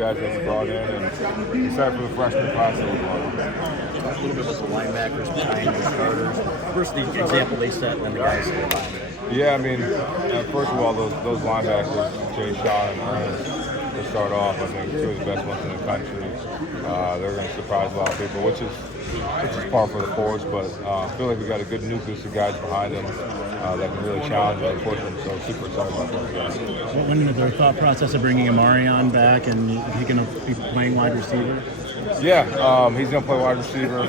guys that we brought in, and excited for the freshman class that we brought in. Talk a little bit about the linebackers behind the starters. First, the example they set, and then the guys that are behind it. Yeah, I mean, first of all, those linebackers, Jaishawn and Ernest, to start off, I think two of the best ones in the country. They're going to surprise a lot of people, which is par for the course, but I feel like we got a good nucleus of guys behind them that can really challenge and push them, so super excited about those guys. What went into their thought process of bringing Amorion back, and he going to be playing wide receiver? Yeah, he's going to play wide receiver.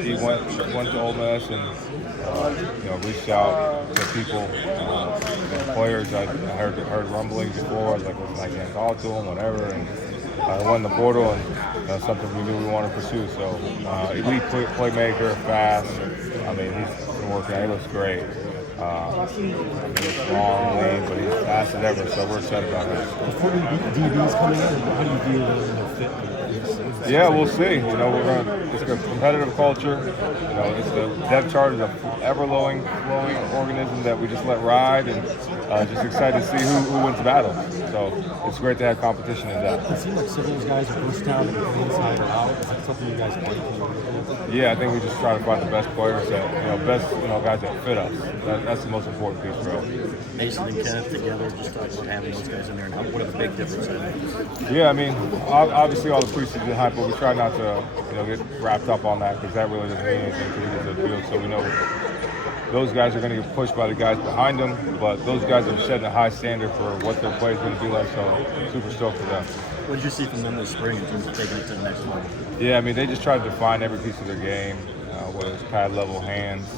He went to Ole Miss and reached out to people, players. I heard rumblings before. I was like, listen, I can't talk to him, whatever. And I went in the portal, and something we knew we wanted to pursue. So elite playmaker, fast. I mean, he's been working out. He looks great. He's long, lean, but he's fast as ever. So we're excited about him. Before the DBs coming in, how do you view the fit? Yeah, we'll see. It's a competitive culture. It's the depth chart is an ever-flowing organism that we just let ride, and just excited to see who wins the battle. So it's great to have competition in that. It seems like some of those guys are versatile and go inside or out. Is that something you guys like? Yeah, I think we just try to find the best players that, guys that fit us. That's the most important piece for us. Mason and Kenneth together, just talk about having those guys in there and what a big difference that is. Yeah, I mean, obviously all the preseason hype, but we try not to, get wrapped up on that because that really doesn't mean anything to we get to the field. So we know those guys are going to get pushed by the guys behind them, but those guys are setting a high standard for what their play is going to be like. So super stoked for them. What did you see from them this spring in terms of taking it to the next level? Yeah, I mean, they just tried to define every piece of their game, whether it's pad level, hands,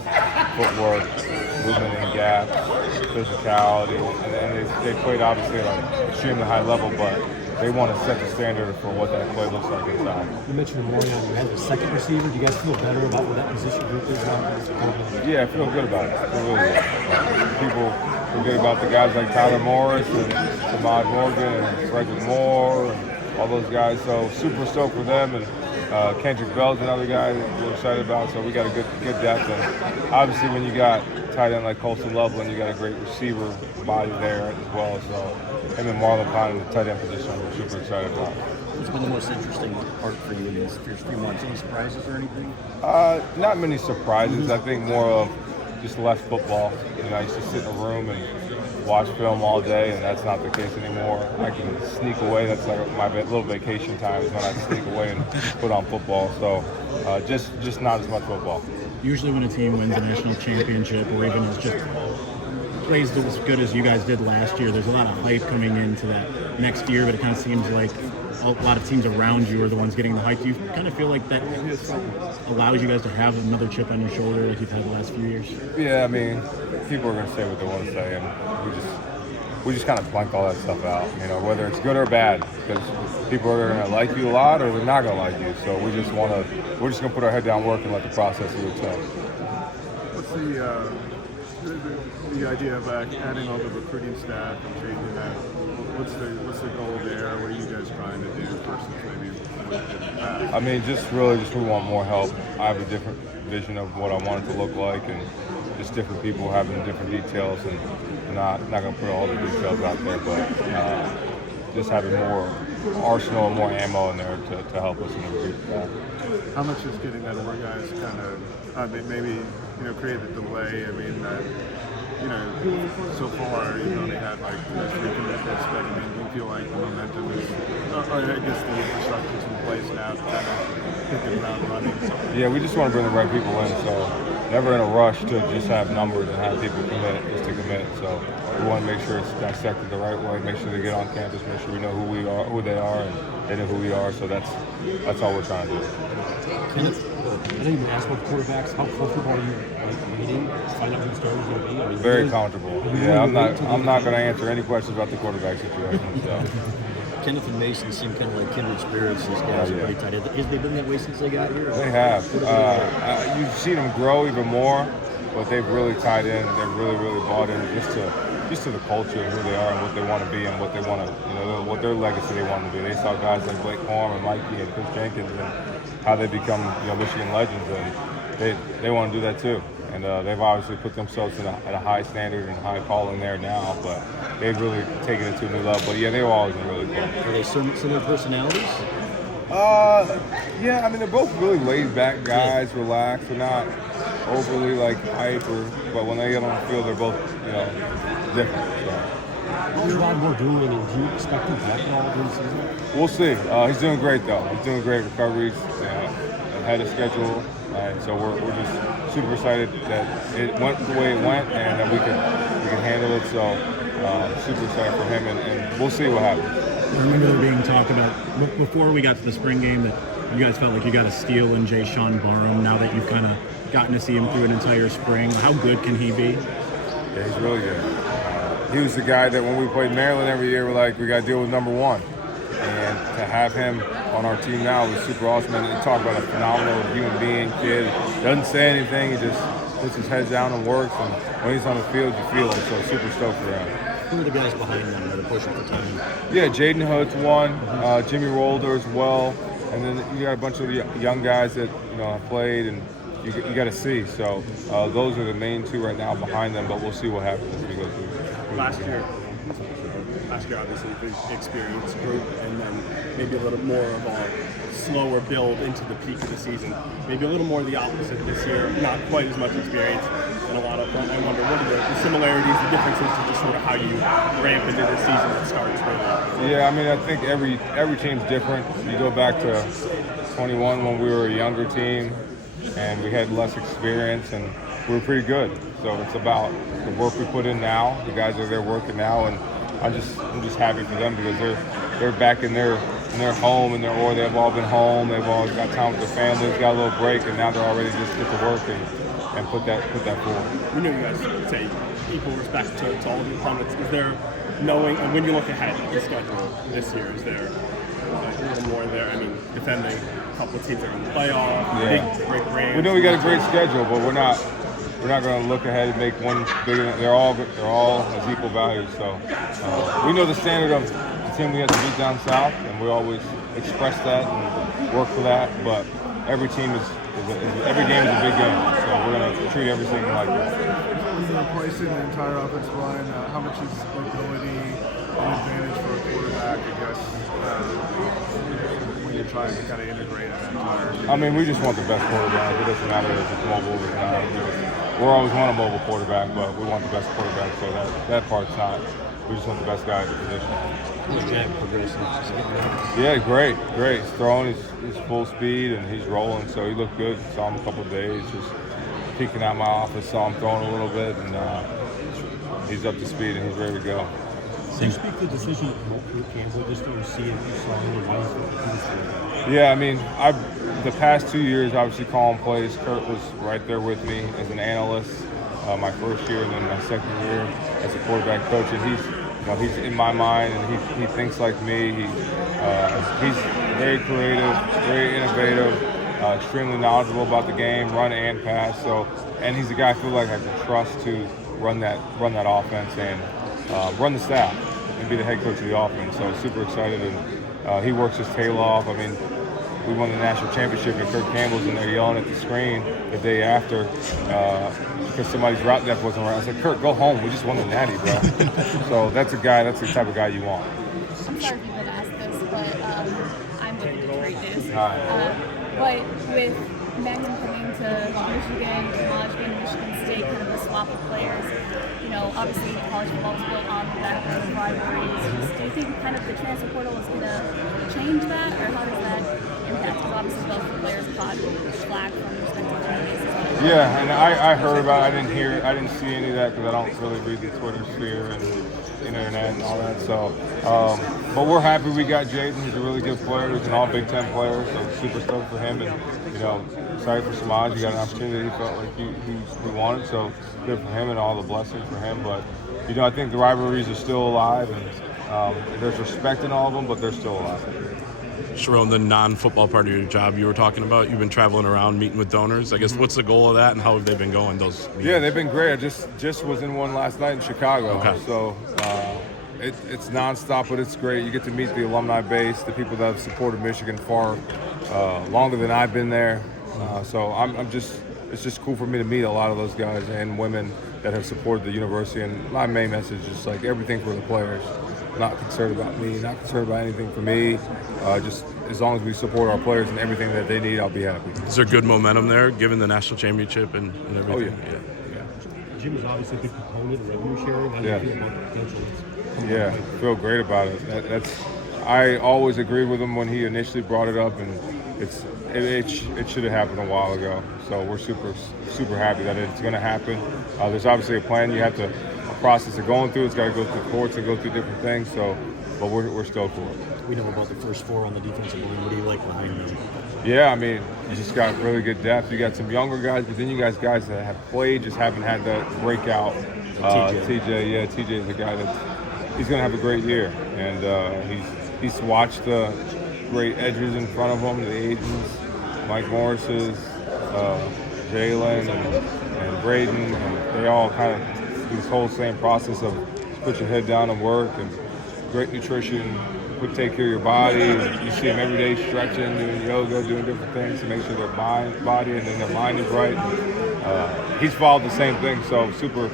footwork, movement in gaps, physicality, and they played obviously at an extremely high level, but they want to set the standard for what that play looks like inside. You mentioned Amorion, you had the second receiver. Do you guys feel better about what that position group is now? Yeah, I feel good about it. I feel really good. People feel good about the guys like Tyler Morris and Samad Morgan and Frederick Moore and all those guys. So super stoked for them. And Kendrick Bell's another guy that we're excited about. So we got a good depth. And obviously when you got tight end like Colson Loveland, you got a great receiver body there as well. So him and Marlon Pine in the tight end position, we're super excited about. What's been the most interesting part for you in these first few months? Any surprises or anything? Not many surprises. I think more of just less football. I used to sit in a room and watch film all day, and that's not the case anymore. I can sneak away. That's like my little vacation time is when I sneak away and put on football. So just not as much football. Usually when a team wins a national championship or even is just plays as good as you guys did last year, there's a lot of hype coming into that next year, but it kind of seems like a lot of teams around you are the ones getting the hype. Do you kind of feel like that allows you guys to have another chip on your shoulder like you've had the last few years? Yeah, I mean, people are going to say what they want to say, and we just kind of blank all that stuff out, whether it's good or bad, because people are going to like you a lot or they're not going to like you. So we're just going to put our head down, work, and let the process do its thing. What's the idea of adding all the recruiting staff and changing that? What's the goal there? What are you guys trying to do versus maybe what you did in the past? I mean, we want more help. I have a different vision of what I want it to look like, and just different people having different details, and not going to put all the details out there, but just having more arsenal and more ammo in there to help us in the recruit staff. How much is getting that organized kind of maybe create a delay? I mean, so far you've only had like 3 commitments, but you feel like the momentum is, or I guess the infrastructure's in place now to kind of hit the ground running. Yeah, we just want to bring the right people in, so never in a rush to just have numbers and have people commit just to commit. So we want to make sure it's dissected the right way, make sure they get on campus, make sure we know who they are, and they know who we are. So that's all we're trying to do. Kenneth, I know you've been asked about quarterbacks. How comfortable are you waiting to find out who the starter's going to be? Very comfortable. Yeah, I'm not going to answer any questions about the quarterback situation. So. Kenneth and Mason seem kind of like kindred spirits. These guys are pretty tight. Has they been that way since they got here? They have. You've seen them grow even more, but they've really tied in. They've really, really bought in just to the culture and who they are and what they want to be and what they want to, what their legacy they want to be. They saw guys like Blake Corum and Mikey and Chris Jenkins and how they become, Michigan legends, and they want to do that too. And they've obviously put themselves at a high standard and high calling there now, but they've really taken it to a new level. But yeah, they've always been really cool. Are they similar personalities? Yeah, I mean, they're both really laid back guys, relaxed. They're not overly like hype, but when they get on the field, they're both, different. So. How's Rod Moore doing, and do you expect him back at all during the season? We'll see. He's doing great though. He's doing great recoveries, ahead of schedule, and so we're just super excited that it went the way it went, and that we can handle it. So super excited for him, and we'll see what happens. I remember there being talk about, before we got to the spring game, that you guys felt like you got a steal in Jaishawn Barham. Now that you've kind of gotten to see him through an entire spring, how good can he be? Yeah, he's really good. He was the guy that when we played Maryland every year, we're like, we got to deal with number one. And to have him on our team now was super awesome. And you talk about a phenomenal human being, kid. Doesn't say anything, he just puts his head down and works. And when he's on the field, you feel him. So super stoked for him. Who are the guys behind them that are pushing for time? Yeah, Jaden Hood's one, Jimmy Rolder as well, and then you got a bunch of young guys that have played, and you got to see. So those are the main two right now behind them, but we'll see what happens as we go through. Last year obviously the experienced group, and then maybe a little more of a slower build into the peak of the season. Maybe a little more the opposite this year, not quite as much experience and a lot of fun. I wonder what are the similarities, the differences to just sort of how you ramp into the season that starts really? Yeah, I mean, I think every team's different. You go back to 21 when we were a younger team and we had less experience, and we were pretty good. So it's about the work we put in now. The guys are there working now, and I'm just happy for them because they're back in their home, or they've all been home. They've all got time with their families, got a little break, and now they're all ready to just get to work and put that forward. We know you guys say equal respect to all of your opponents. Is there knowing, and when you look ahead at the schedule this year, is there a little more there? I mean, defending a couple of teams that are in the playoff, big Rams. We know we got a great schedule, but we're not going to look ahead and make one bigger. They're all as equal value. So we know the standard of the team we have to beat down south, and we always express that and work for that. But every team every game is a big game, so we're going to treat everything like that. When you're replacing the entire offensive line, how much is mobility an advantage for a quarterback, I guess, when you're trying to kind of integrate an entire? I mean, we just want the best quarterback. It doesn't matter if it's mobile or not. We're always want a mobile quarterback, but we want the best quarterback, so that part's not. We just want the best guy at the position. How's Jyaire progressing? Yeah, great. He's throwing, he's full speed, and he's rolling, so he looked good. Saw him a couple of days, just peeking out my office, saw him throwing a little bit, and he's up to speed, and he's ready to go. Can you speak to the decision to promote Kirk Campbell just to see if you saw any ways? Yeah, I mean, the past 2 years, obviously calling plays. Kirk was right there with me as an analyst my first year, and then my second year as a quarterback coach. And he's in my mind, and he thinks like me. He's very creative, very innovative, extremely knowledgeable about the game, run and pass. So, and he's a guy I feel like I can trust to run that offense and run the staff and be the head coach of the offense. So super excited, and he works his tail off. I mean, we won the national championship, and Kirk Campbell's in there yelling at the screen the day after because somebody's route depth wasn't right. I said, Kirk, go home. We just won the natty, bro. So that's the type of guy you want. I'm sorry if you've been asked this, but I'm with the Detroit News. Hi. But with Mangham coming to Michigan, College being Michigan State, kind of the swap of players, obviously college football is built on the back of rivalries. Do you think kind of the transfer portal is going to change that, or how does that impact? Because obviously both the players caught flack from respective teammates. Yeah, and I heard about it. I didn't see any of that because I don't really read the Twitter sphere and the internet and all that. So, but we're happy we got Jaden. He's a really good player. He's an all Big Ten player, so super stoked for him. And excited for Samaj. He got an opportunity he felt like he wanted. So good for him and all the blessings for him. But I think the rivalries are still alive, and there's respect in all of them, but they're still alive. Sherrone, the non-football part of your job you were talking about, you've been traveling around meeting with donors. I guess what's the goal of that, and how have they been going, those meetings? Yeah, they've been great. I just was in one last night in Chicago. Okay. So it's nonstop, but it's great. You get to meet the alumni base, the people that have supported Michigan far longer than I've been there. So it's just cool for me to meet a lot of those guys and women that have supported the university. And my main message is like everything for the players. Not concerned about me, not concerned about anything for me. Just as long as we support our players and everything that they need, I'll be happy. Is there good momentum there, given the national championship and everything? Oh, yeah. Jim is obviously a big proponent of revenue sharing. How do you feel about the potential that's coming Yeah, out? feel great about it. I always agreed with him when he initially brought it up, and it should have happened a while ago. So we're super happy that it's going to happen. There's obviously a plan. You have to a process of going through. It's got to go through courts and go through different things. So, but we're stoked for it. We know about the first four on the defensive line. What do you like behind them? Yeah, I mean, you just got really good depth. You got some younger guys, but then you guys that have played, just haven't had that breakout. TJ is a guy he's going to have a great year, and he's watched the great edges in front of him, the Aidens, Mike Morris's, Jalen, and Braden, and they all kind of do this whole same process of put your head down and work, and great nutrition, take care of your body. You see them every day stretching, doing yoga, doing different things to make sure their body and then their mind is right. He's followed the same thing, so super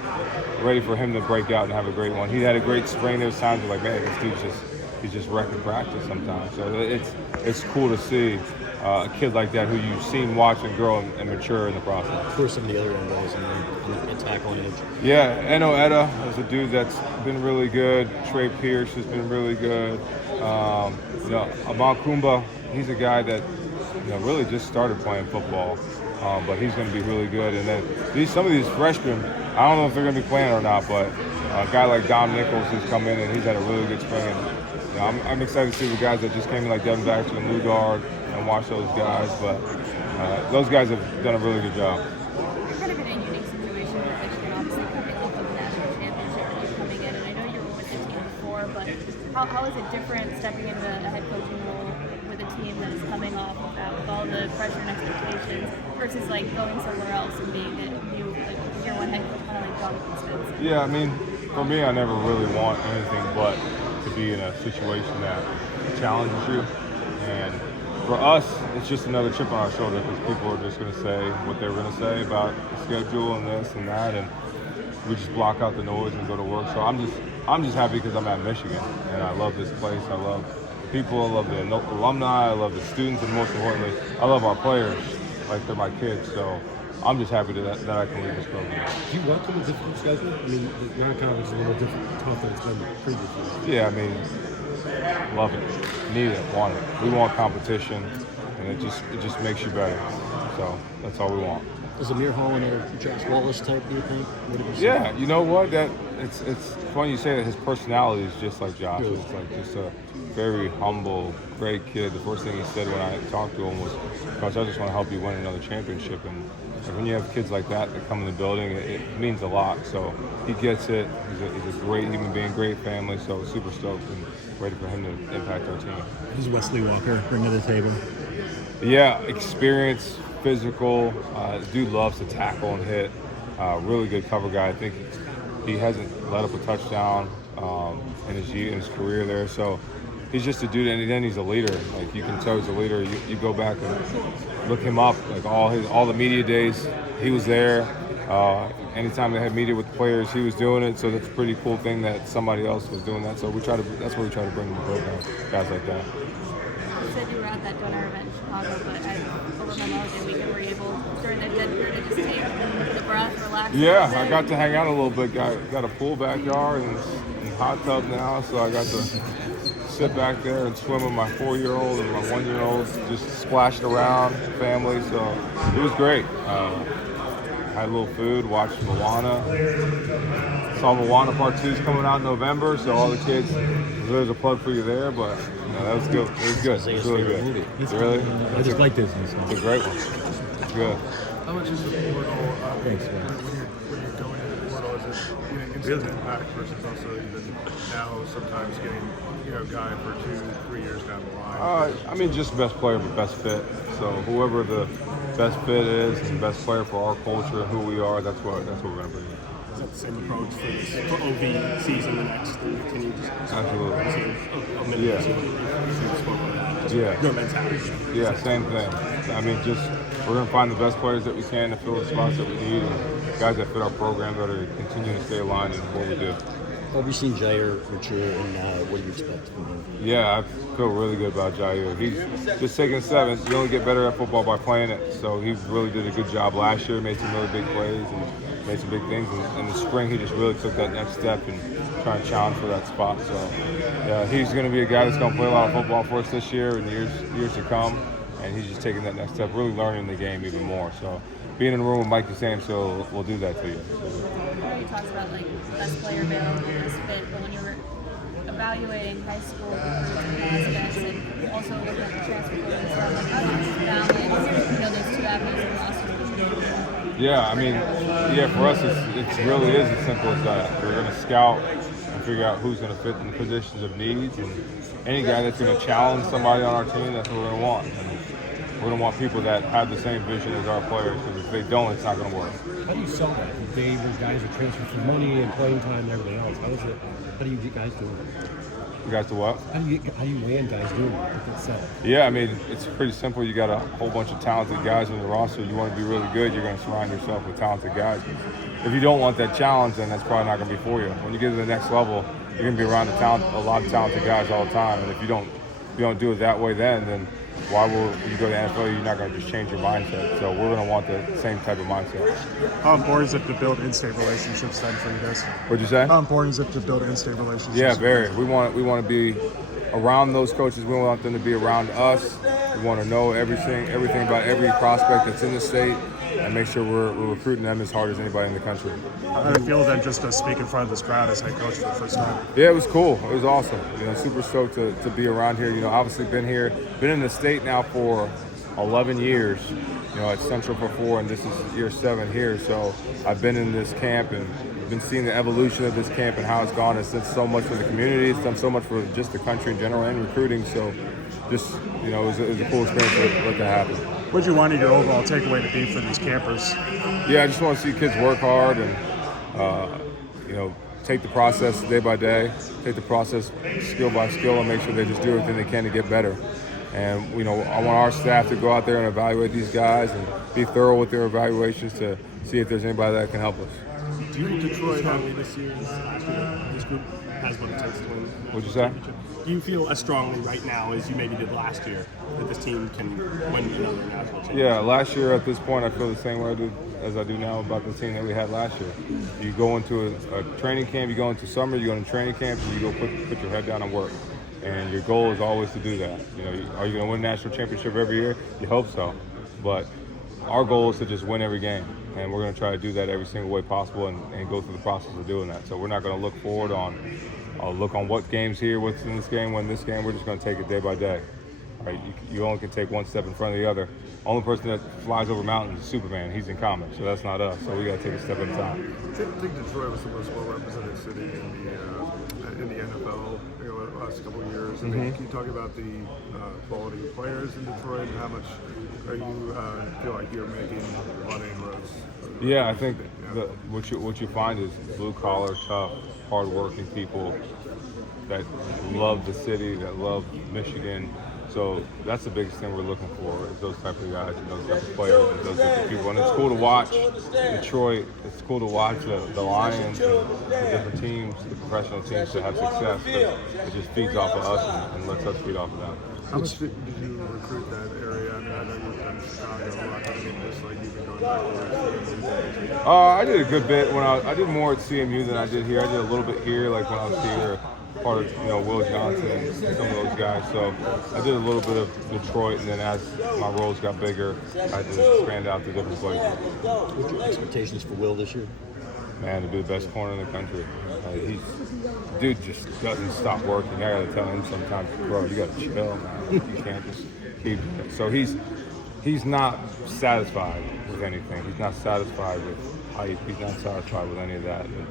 ready for him to break out and have a great one. He had a great spring. There's times where like, man, this dude's he's just wrecking practice sometimes. So it's cool to see a kid like that who you've seen watch and grow and mature in the process. Who are some of the other young guys on the tackling edge? Yeah, Eno Etta is a dude that's been really good. Trey Pierce has been really good. Amal Kumba, he's a guy that really just started playing football, but he's going to be really good. And then some of these freshmen, I don't know if they're going to be playing or not, but a guy like Dom Nichols who's come in and he's had a really good spring. And, I'm excited to see the guys that just came in like Devin Baxter and Lugard and watch those guys, but those guys have done a really good job. You're kind of in a unique situation with Michigan, obviously coming off of the national championship and you coming in, and I know you were with the team before, but how is it different stepping into a head coaching role with a team that is coming off of that, with all the pressure and expectations, versus like going somewhere else and being a new, like year one head coach, kind of like Jonathan Spence? Yeah, I mean, for me, I never really want anything but to be in a situation that challenges you. And for us, it's just another chip on our shoulder because people are just going to say what they're going to say about the schedule and this and that, and we just block out the noise and go to work. So I'm just happy because I'm at Michigan, and I love this place. I love the people. I love the alumni. I love the students, and most importantly, I love our players like they're my kids. So I'm just happy that I can lead this program. Do you welcome a difficult schedule? I mean, the non-conference is a little different, tough than it's been previously. Yeah, I mean, love it, need it, want it. We want competition, and it just makes you better. So that's all we want. Is Aamir Hall another Josh Wallace type, do you think? Yeah, you know what? It's funny you say that. His personality is just like Josh. It's like just a very humble, great kid. The first thing he said when I talked to him was, "Coach, I just want to help you win another championship." And when you have kids like that come in the building, it means a lot. So he gets it. He's a great human being, great family. So super stoked and ready for him to impact our team. What does Wesley Walker bring to the table? Yeah, experience, physical. Dude loves to tackle and hit. Really good cover guy. I think he hasn't let up a touchdown in his career there. So he's just a dude, and then he's a leader. Like you can tell he's a leader. You go back and look him up. Like all the media days, he was there. Anytime they had media with the players, he was doing it. So that's a pretty cool thing that somebody else was doing that. So that's what we try to bring to the program, guys like that. You said you were at that donor event in Chicago, but over Memorial Day weekend, were you able, during the dead period, to just take the breath, relax? Yeah, I got to hang out a little bit. Got a pool backyard and hot tub now, so I got to sit back there and swim with my 4-year-old and my 1-year-old, just splashed around, family. So it was great. Had a little food, watched Moana. Saw Moana Part 2 is coming out in November, so all the kids, there's a plug for you there, but that was good. It was good. It was really good. Really? I just like Disney stuff. It's a great one. It's good. How much is the portal Thanks, man. when you're going into the portal? Is it getting instant impact versus also even now sometimes getting a guy for 2-3 years down the line? I mean, just best player, but best fit. So whoever the best fit is and best player for our culture and who we are, that's what we're going to bring in. Is that the same approach for OV season the next? Can you just Absolutely. Yeah. Yeah. Your mentality. Yeah, same thing. I mean, just we're going to find the best players that we can to fill the spots that we need, and guys that fit our program that are continuing to stay aligned in what we do. Have you seen Jyaire mature, and what do you expect from him? Yeah, I feel really good about Jyaire. He's just taking steps. You only get better at football by playing it. So he really did a good job last year, made some really big plays and made some big things. And in the spring, he just really took that next step and trying to challenge for that spot. So yeah, he's going to be a guy that's going to play a lot of football for us this year and years to come. And he's just taking that next step, really learning the game even more. So being in the room with Mike DeSamso will do that to you. I know you talked about like best player available, best fit, but when you were evaluating high school prospects and also looking at the transfer portal and stuff, like how do you balance, those two avenues of roster? Yeah, I mean, for us, it really is as simple as that. We're going to scout and figure out who's going to fit in the positions of needs, and any guy that's going to challenge somebody on our team, that's what we're going to want. And we're going to want people that have the same vision as our players, because if they don't, it's not going to work. How do you sell that? If they were guys who transferred for money and playing time and everything else, how do you get guys doing it? You guys do what? How do you land guys doing it if it's set? Yeah, I mean, it's pretty simple. You got a whole bunch of talented guys on the roster. You want to be really good, you're going to surround yourself with talented guys. If you don't want that challenge, then that's probably not going to be for you. When you get to the next level, you're going to be around a lot of talented guys all the time. And if you don't do it that way, then why will you go to the NFL? You're not going to just change your mindset. So we're going to want the same type of mindset. How important is it to build in-state relationships then for you guys? What'd you say? How important is it to build in-state relationships? Yeah, very. We want to be around those coaches. We want them to be around us. We want to know everything about every prospect that's in the state, and make sure we're recruiting them as hard as anybody in the country. How did it feel then just to speak in front of this crowd as head coach for the first time? Yeah, it was cool. It was awesome. Super stoked to be around here. Obviously been in the state now for 11 years. At Central for 4, and this is year 7 here. So I've been in this camp and been seeing the evolution of this camp and how it's gone. It's done so much for the community. It's done so much for just the country in general and recruiting. So just, it was a cool experience to let that happen. What do you want your overall takeaway to be for these campers? Yeah, I just want to see kids work hard and, take the process day by day, take the process skill by skill, and make sure they just do everything they can to get better. And, I want our staff to go out there and evaluate these guys and be thorough with their evaluations to see if there's anybody that can help us. Do you think Detroit, this year, this group has what it takes to win? What'd you say? Do you feel as strongly right now as you maybe did last year that this team can win another national championship? Yeah, last year at this point, I feel the same way as I do now about the team that we had last year. You go into a training camp, you go into summer, you go into training camp, and you go put your head down and work. And your goal is always to do that. Are you going to win a national championship every year? You hope so. But our goal is to just win every game. And we're going to try to do that every single way possible and go through the process of doing that. So we're not going to look forward on what game's here, what's in this game, win this game. We're just going to take it day by day. Right? You only can take one step in front of the other. Only person that flies over mountains is Superman. He's in comics, so that's not us. So we got to take a step at a time. I think Detroit was the most well-represented city in the NFL the last couple of years. Can you talk about the quality of players in Detroit and how much are you feel like you're making money inroads? Yeah, I think what you find is blue-collar, tough, hard-working people that love the city, that love Michigan. So that's the biggest thing we're looking for, is those type of guys and those type of players and those type of people. And it's cool to watch Detroit. It's cool to watch the Lions and the different teams, the professional teams to have success. But it just feeds off of us and lets us feed off of them. How much did you recruit that area? I mean, I know you've done Chicago a lot, but I mean, just like you've been going back to I did a good bit when I did more at CMU than I did here. I did a little bit here, like when I was here. Part of Will Johnson and some of those guys. So I did a little bit of Detroit, and then as my roles got bigger, I had to expand out to different places. What's your expectations for Will this year? Man, to be the best corner in the country. Dude just doesn't stop working. I gotta tell him sometimes, bro, you gotta chill, man. You can't just keep doing it. So he's not satisfied with anything. He's not satisfied with hype. He's not satisfied with any of that. And,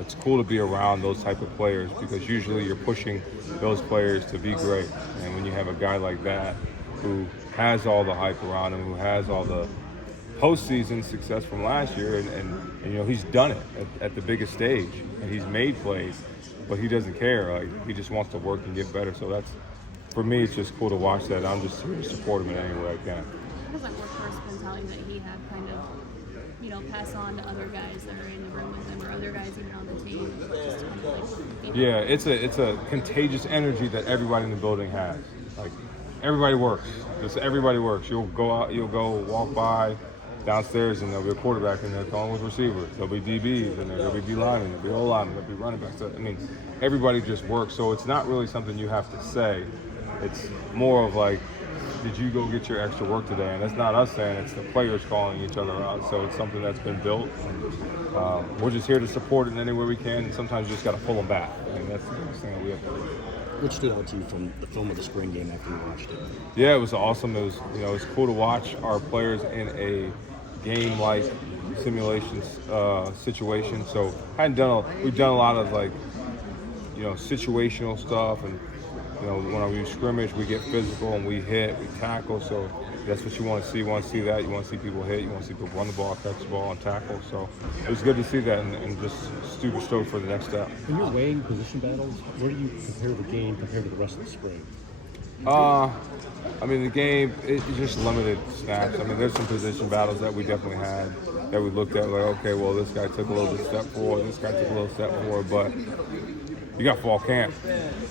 it's cool to be around those type of players, because usually you're pushing those players to be great. And when you have a guy like that who has all the hype around him, who has all the postseason success from last year, and he's done it at the biggest stage, and he's made plays, but he doesn't care. Like, he just wants to work and get better. So that's, for me, it's just cool to watch that. I'm just here to support him in any way I can. how does that workforce mentality that he had kind of, pass on to other guys that are in the room with him or other guys even on the team? Just to kind of like, Yeah, it's a contagious energy that everybody in the building has. Like, everybody works. Just everybody works. You'll go out, you'll go walk by downstairs, and there'll be a quarterback in there calling with receivers. There'll be DBs in there. There'll be D linemen. There'll be O linemen. There'll be running backs. So, I mean, everybody just works. So it's not really something you have to say. It's more of like, did you go get your extra work today? And that's not us saying, it's the players calling each other out. So it's something that's been built. And, we're just here to support it in any way we can. And sometimes you just got to pull them back. And that's the biggest thing that we have to do. What stood out to you from the film of the spring game after you watched it? Yeah, it was awesome. It was, it was cool to watch our players in a game-like simulations situation. So we've done a lot of like, situational stuff, and when we scrimmage, we get physical and we hit, we tackle. So that's what you want to see. You want to see that. You want to see people hit. You want to see people run the ball, catch the ball, and tackle. So it was good to see that, and just super stoked for the next step. When you're weighing position battles, where do you compare the game compared to the rest of the spring? I mean, the game, it's just limited snaps. I mean, there's some position battles that we definitely had that we looked at like, okay, well, this guy took a little bit step forward, this guy took a little step forward, but you got fall camp.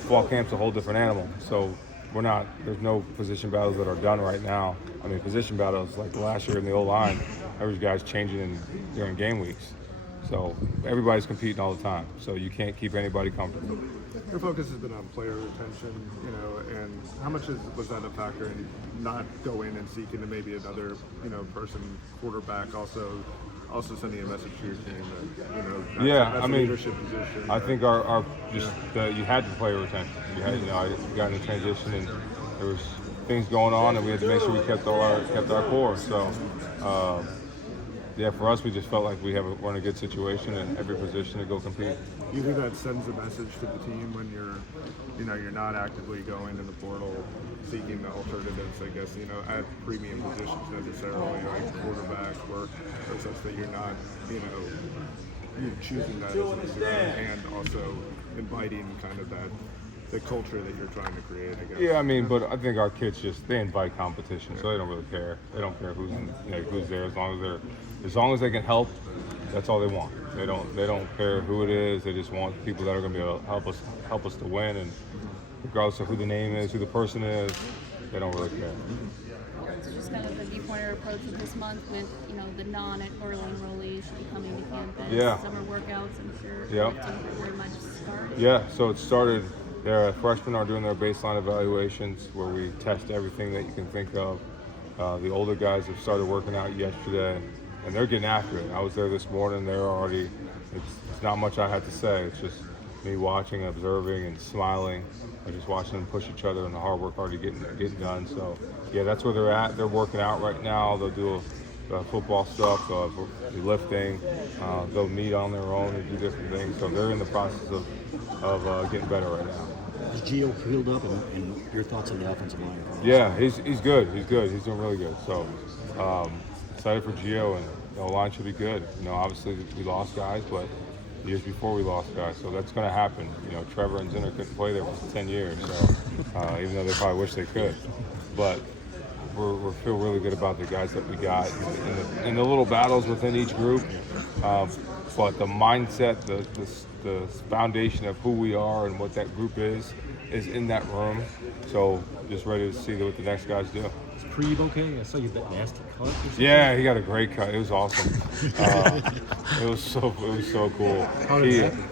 Fall camp's a whole different animal. So there's no position battles that are done right now. I mean, position battles like last year in the O-line, every guy's changing during game weeks. So everybody's competing all the time. So you can't keep anybody comfortable. Your focus has been on player retention, and how much was that a factor in not going and seeking to maybe another, person quarterback also sending a message to your team that, that's a leadership position. I think our you had to play retention. You had, I got in the transition and there was things going on, and we had to make sure we kept our core. So, for us, we just felt like we're in a good situation in every position to go compete. Do you think that sends a message to the team when you're not actively going in the portal, seeking the alternatives, I guess, at premium positions necessarily, like quarterback or such, that you're not, you're choosing that as a decision and also inviting kind of the culture that you're trying to create, I guess. Yeah, I mean, but I think our kids they invite competition, so they don't really care. They don't care who's there as long as they can help. That's all they want. They don't care who it is. They just want people that are going to be able to help us to win, and regardless of who the name is, who the person is, they don't really care. So just kind of the viewpointer approach of this month with, the non-early enrollees should be coming to campus. Yeah. Summer workouts, I'm sure. Yep. Very much started. Yeah, so it started. Their freshmen are doing their baseline evaluations where we test everything that you can think of. The older guys have started working out yesterday, and they're getting after it. I was there this morning. They're already. It's not much I have to say. It's just me watching, observing, and smiling. I'm just watching them push each other, and the hard work already getting done. So, yeah, that's where they're at. They're working out right now. They'll do football stuff, lifting. They'll meet on their own and do different things. So they're in the process of getting better right now. Is Gio healed up, and your thoughts on the offensive line? Yeah, he's good. He's good. He's doing really good. So excited for Gio, and the line should be good. Obviously we lost guys, but years before we lost guys, so that's going to happen. Trevor and Zinner couldn't play there for 10 years, so even though they probably wish they could. But we feel really good about the guys that we got in the little battles within each group. But the mindset, the foundation of who we are and what that group is in that room. So just ready to see what the next guys do. Is Priebe okay? I saw you that nasty cut. Yeah, he got a great cut. It was awesome. It was so cool. How did it happen?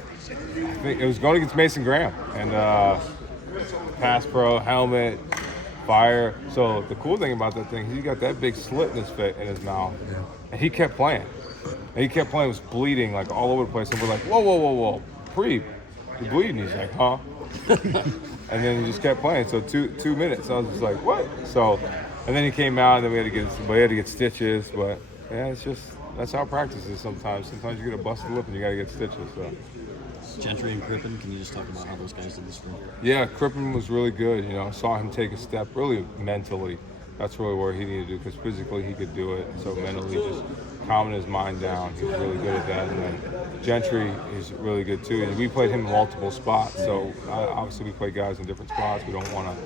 I think it was going against Mason Graham, and pass pro, helmet, fire. So the cool thing about that thing, he got that big slit in his mouth, and he kept playing. And he kept playing, was bleeding like all over the place, and we're like, whoa, Priebe, you're bleeding. He's like, huh? And then he just kept playing. So 2 minutes. I was just like, what? So, and then he came out, and then we had to get stitches. But yeah, that's how practice is sometimes. Sometimes you get a busted lip and you got to get stitches. So. Gentry and Crippen, can you just talk about how those guys did this spring? Yeah, Crippen was really good. I saw him take a step really mentally. That's really where he needed to do, because physically he could do it. So mentally, just calming his mind down. He's really good at that. And then Gentry is really good too. And we played him in multiple spots. So obviously we play guys in different spots. We don't want to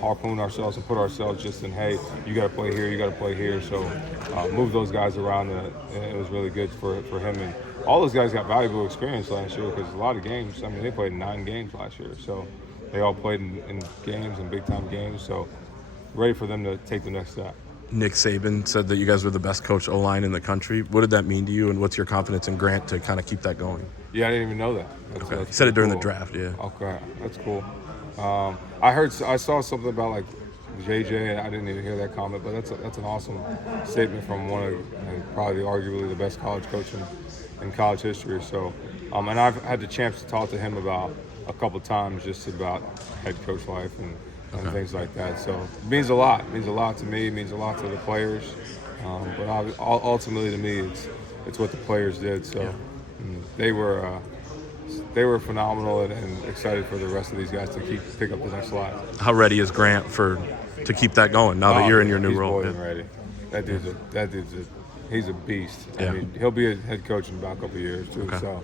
harpoon ourselves and put ourselves just in, hey, you got to play here, you got to play here. So move those guys around, and it was really good for him. And all those guys got valuable experience last year because a lot of games, I mean, they played 9 games last year. So they all played in games and big-time games. So ready for them to take the next step. Nick Saban said that you guys were the best coach O-line in the country. What did that mean to you, and what's your confidence in Grant to kind of keep that going? Yeah, I didn't even know that. Okay. He said it during cool. the draft, yeah. Okay, that's cool. I saw something about like JJ, and I didn't even hear that comment, but that's an awesome statement from one of probably arguably the best college coach in college history. So, and I've had the chance to talk to him about a couple times just about head coach life and things like that. So it means a lot. It means a lot to me. It means a lot to the players. But ultimately to me, it's what the players did. So they were phenomenal and excited for the rest of these guys to pick up the next slide. How ready is Grant to keep that going now that you're in your new role? He's ready. That dude's he's a beast. Yeah. I mean, he'll be a head coach in about a couple of years too. Okay. So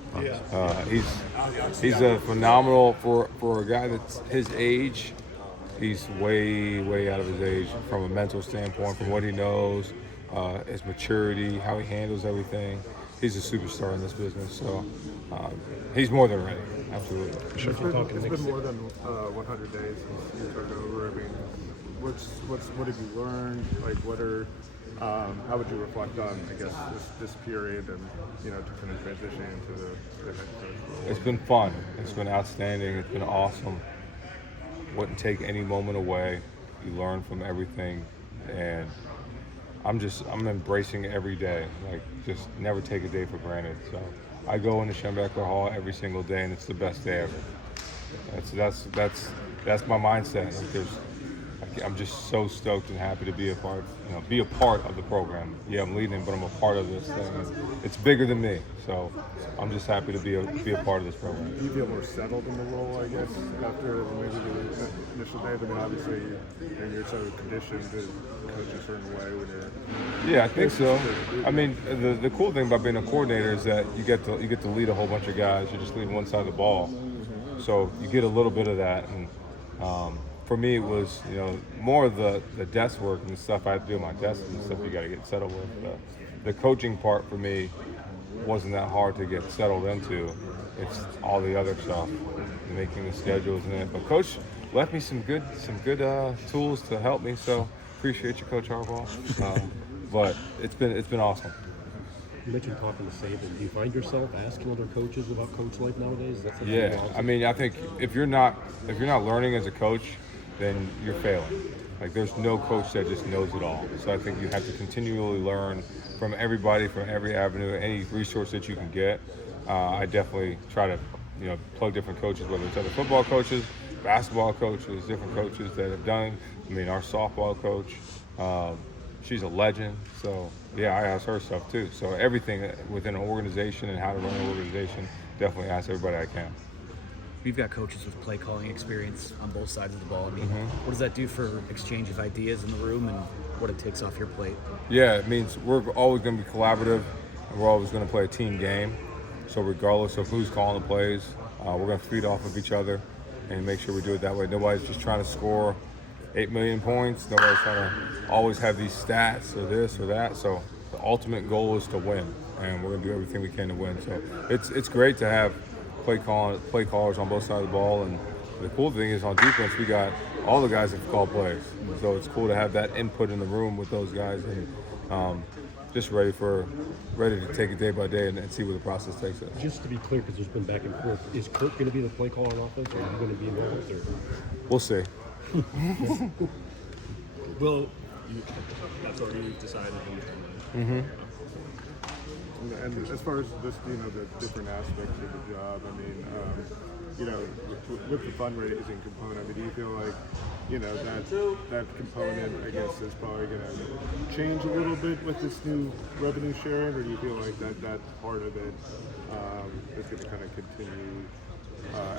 he's a phenomenal for a guy that's his age. He's way out of his age from a mental standpoint, from what he knows, his maturity, how he handles everything. He's a superstar in this business, so he's more than ready. Absolutely. Sure. It's been more than 100 days since you took over. I mean, what have you learned? Like, how would you reflect on, I guess, this period and to kind of transition into the head coach role? It's been fun. It's been outstanding. It's been awesome. Wouldn't take any moment away. You learn from everything, and I'm embracing every day. Like, just never take a day for granted. So I go into Schembecker Hall every single day, and it's the best day ever. That's my mindset. Like, I'm just so stoked and happy to be a part of the program. Yeah, I'm leading, but I'm a part of this thing. It's bigger than me, so I'm just happy to be a part of this program. Do you feel more settled in the role, I guess, after maybe the initial days? I mean, obviously, you're so conditioned to coach a certain way when you're. Yeah, I think so. I mean, the cool thing about being a coordinator is that you get to lead a whole bunch of guys. You're just leading one side of the ball, so you get a little bit of that. And for me, it was more of the desk work and the stuff I had to do on my desk and the stuff you got to get settled with. The coaching part for me wasn't that hard to get settled into. It's all the other stuff, making the schedules and it. But Coach left me some good tools to help me. So appreciate you, Coach Harbaugh. But it's been awesome. You mentioned talking to Saban. Do you find yourself asking other coaches about coach life nowadays? Is that something Yeah, you also- I mean, I think if you're not learning as a coach, then you're failing. Like, there's no coach that just knows it all. So I think you have to continually learn from everybody, from every avenue, any resource that you can get. I definitely try to, plug different coaches, whether it's other football coaches, basketball coaches, different coaches that have done. I mean, our softball coach, she's a legend. So yeah, I ask her stuff too. So everything within an organization and how to run an organization, definitely ask everybody I can. We've got coaches with play calling experience on both sides of the ball. I mean, what does that do for exchange of ideas in the room and what it takes off your plate? Yeah, it means we're always going to be collaborative, and we're always going to play a team game. So regardless of who's calling the plays, we're going to feed off of each other and make sure we do it that way. Nobody's just trying to score 8 million points. Nobody's trying to always have these stats or this or that. So the ultimate goal is to win, and we're going to do everything we can to win. So it's great to have play callers on both sides of the ball, and the cool thing is on defense we got all the guys that call plays. So it's cool to have that input in the room with those guys, and just ready to take it day by day and see where the process takes us. Just to be clear, because there's been back and forth, is Kirk going to be the play caller on offense, or are you going to be involved? Or? We'll see. That's already decided. And as far as this, the different aspects of the job, I mean, with the fundraising component, I mean, do you feel like, that component, I guess, is probably going to change a little bit with this new revenue sharing, or do you feel like that part of it is going to kind of continue?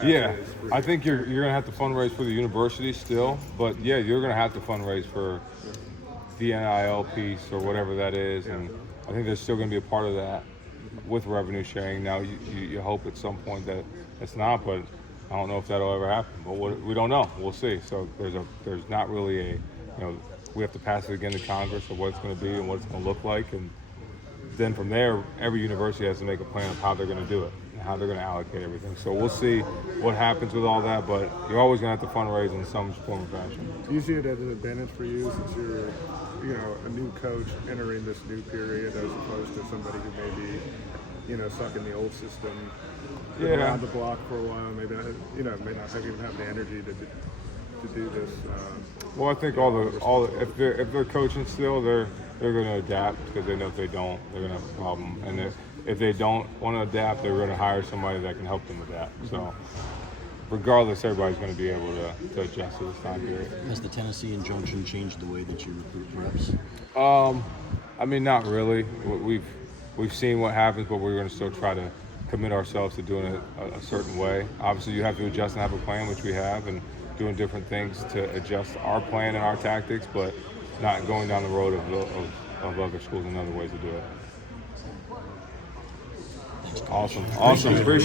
Yeah, I think you're going to have to fundraise for the university still, but yeah, you're going to have to fundraise for the NIL piece or whatever that is, and I think there's still going to be a part of that with revenue sharing. Now, you hope at some point that it's not, but I don't know if that'll ever happen, but we don't know. We'll see. So there's not really we have to pass it again to Congress of what it's going to be and what it's going to look like, and then from there, every university has to make a plan of how they're going to do it and how they're going to allocate everything. So we'll see what happens with all that, but you're always going to have to fundraise in some form or fashion. Do you see it as an advantage for you since you're, a new coach entering this new period as opposed to somebody who may be, stuck in the old system, been around the block for a while, maybe not, may not even have the energy to do this? Well, I think if they're coaching still, they're going to adapt because they know if they don't, they're going to have a problem. And if they don't want to adapt, they're going to hire somebody that can help them adapt. So regardless, everybody's going to be able to adjust to this time period. Has the Tennessee Injunction changed the way that you recruit reps? Not really. We've seen what happens, but we're going to still try to commit ourselves to doing it a certain way. Obviously, you have to adjust and have a plan, which we have, and doing different things to adjust our plan and our tactics, but not going down the road of other schools and other ways to do it. Awesome. Appreciate